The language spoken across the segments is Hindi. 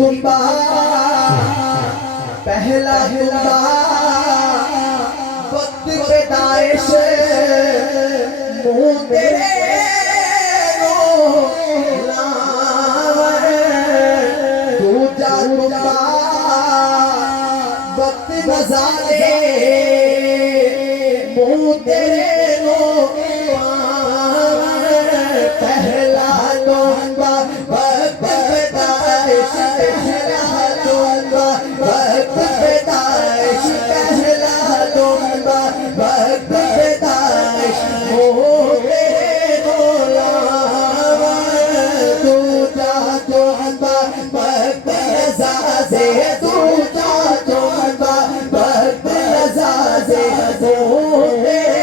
तुम्बा पहला तुम्बा वक्त पैदाइश मुँह तेरे दूजा तुम्बा वक्त नजारे मुँह तेरे पहला तुम्बा वक्त पैदाइश पहला तुम्बा वक्त पैदाइश पहला तुम्बा वक्त पैदाइश मुँह तेरे दूजा तुम्बा वक्त नज़ारे दूजा तुम्बा वक्त नज़ारे मुँह तेरे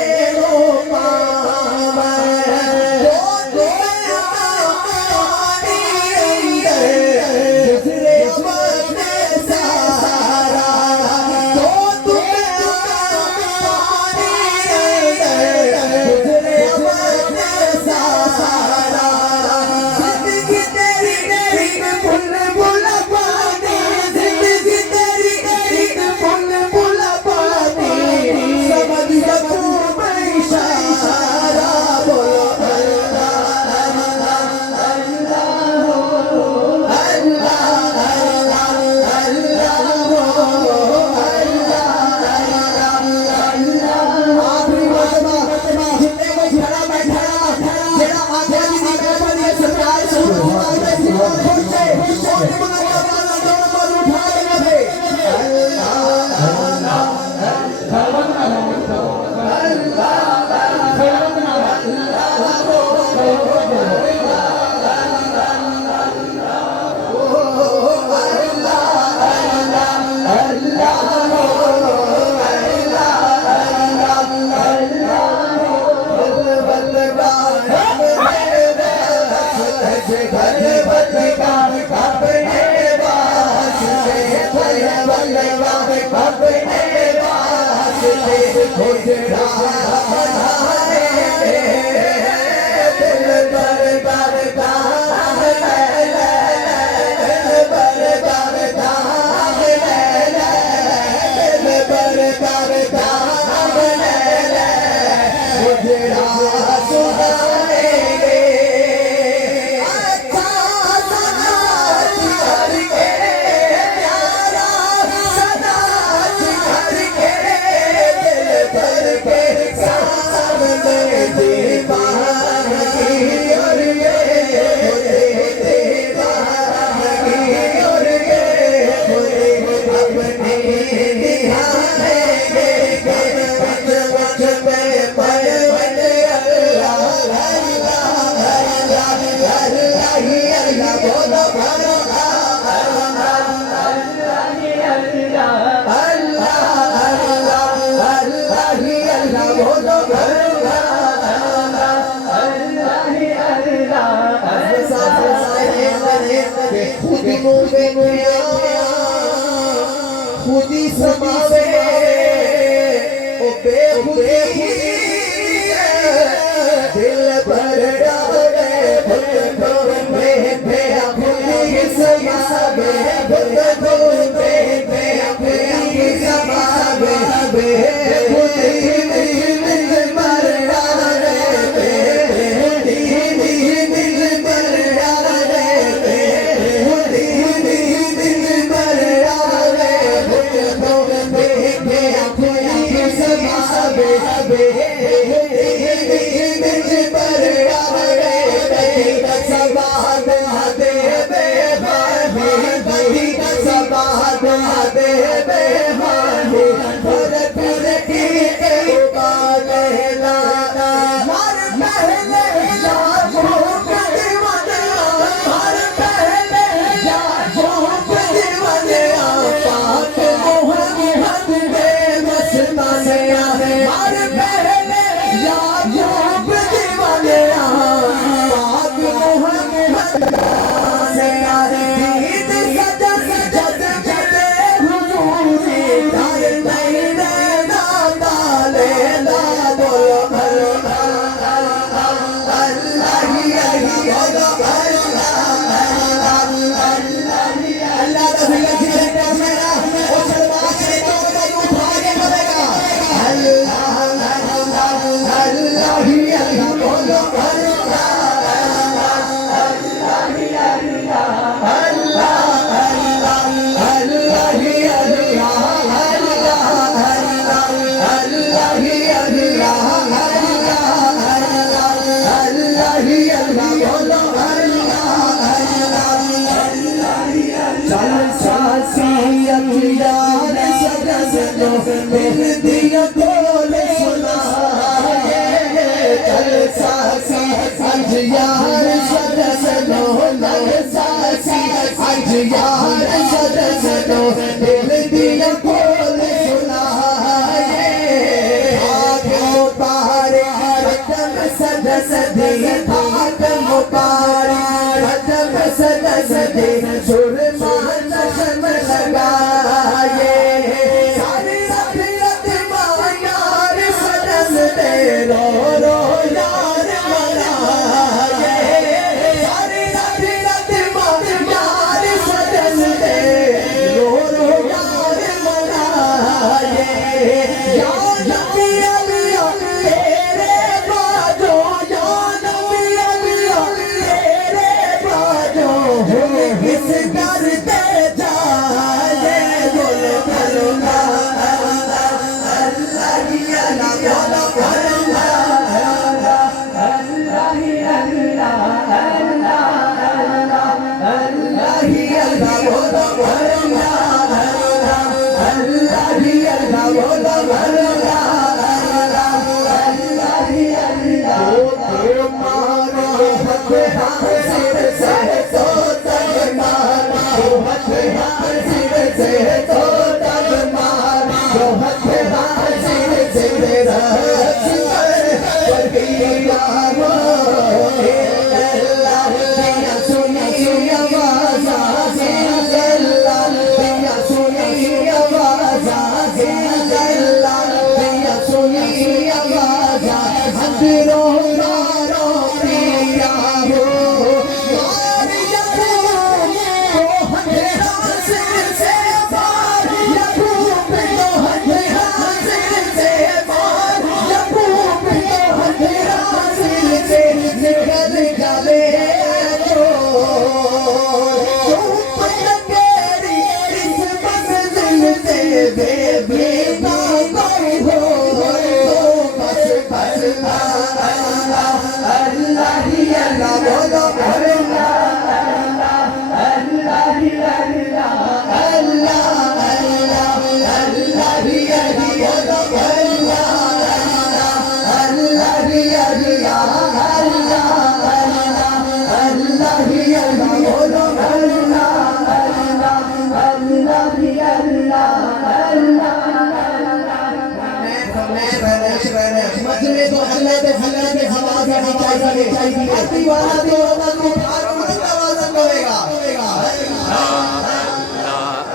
खुदी समावे ओ बेखुदी दिल भर डाले खुद में खुदी समावे खुद में खुदी समावे बेखुदी दिल भर डाले दिल भर डाले से सुनो दिल दिया बोले सुना चल सासी आज यार सद सुनो चल सासी आज यार सद सुनो दिल दिया बोले सुना सद सदे भाग मुबारक सद सदे सुरमा नशम लगाए सारी रत मां यार सदन दे रो रो यार मनाए सारी रत मां यार सदन दे रो रो यार मनाए यार नबिया तेरे बाजो यार नबिया तेरे बाजो किस घर ते जाए बोल भरूंगा अल्लाह ही अल्लाह बोल भरूंगा अल्लाह ही अल्लाह अल्लाह ही अल्लाह बोल भरूंगा अल्लाह ही अल्लाह बोल भरूंगा अल्लाह ही अल्लाह मारो हथ सिर से तो तक मारो हथ सिर से तो तक मारो हथ सिर से तेरा पर किया वो अल्लाह दिया सुनी आवाज़ अल्लाह दिया सुनी आवाज़ अल्लाह दिया सुनी आवाज़ अंदरों मारो पिया हो यार यकूब तो हथेरा सिर से पार यकूब तो हथेरा सिर से पार यकूब तो हथेरा सिर से निकल जाले चुप तेरी इस मंजिल से बेबी ना कोई हो बस बस अल्लाह ही अल्लाह बोलो भरूंगा अल्लाह ही अल्लाह अल्लाह अल्लाह ही अल्लाह बोलो भरूंगा अल्लाह ही अल्लाह अल्लाह ही अल्लाह बोलो भरूंगा अल्लाह ही अल्लाह मजमे तो अल्लाह के आवाज आनी चाहिए आती वाला तो को आवाज होएगा अल्लाह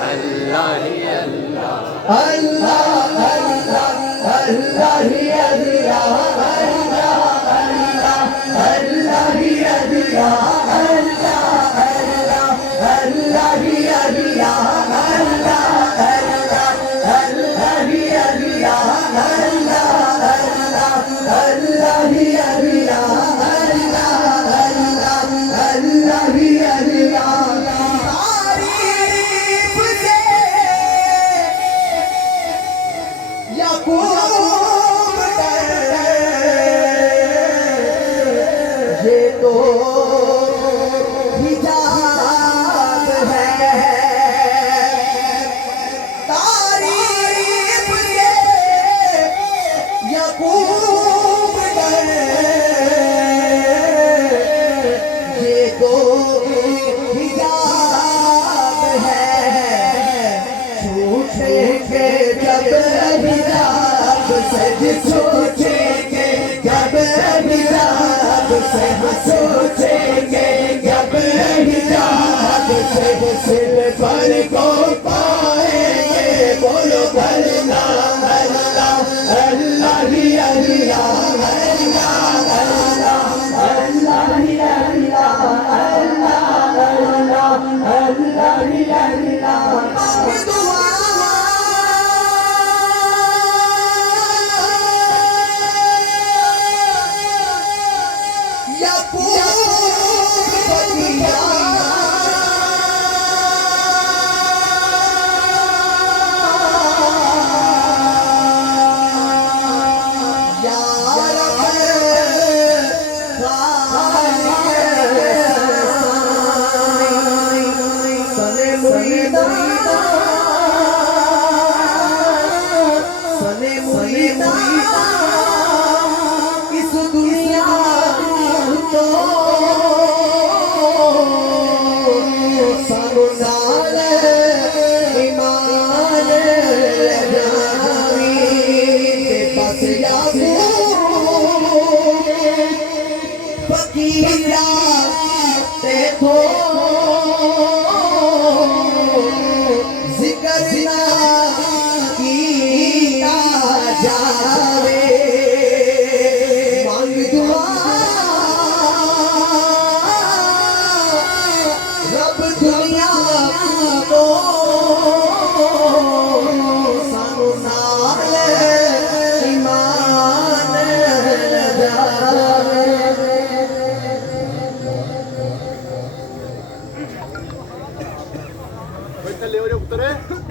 अल्लाह ही अल्लाह अल्लाह ही अल्लाह अल्लाह ही अल्लाह ये तो हिजाब है तारीफ से यकूब ये तो हिजाब है छूटेंगे जब हिजाब से छूटेंगे जब हिजाब से सोचेंगे जब हिजाब से सिर पर को पाएंगे बोलो भरना अल्लाह अल्लाह ही अल्लाह अल्लाह ही अल्लाह अल्लाह ही अल्लाह ईमान लगावी बस याकूब फकीरा देखो जिक्र ना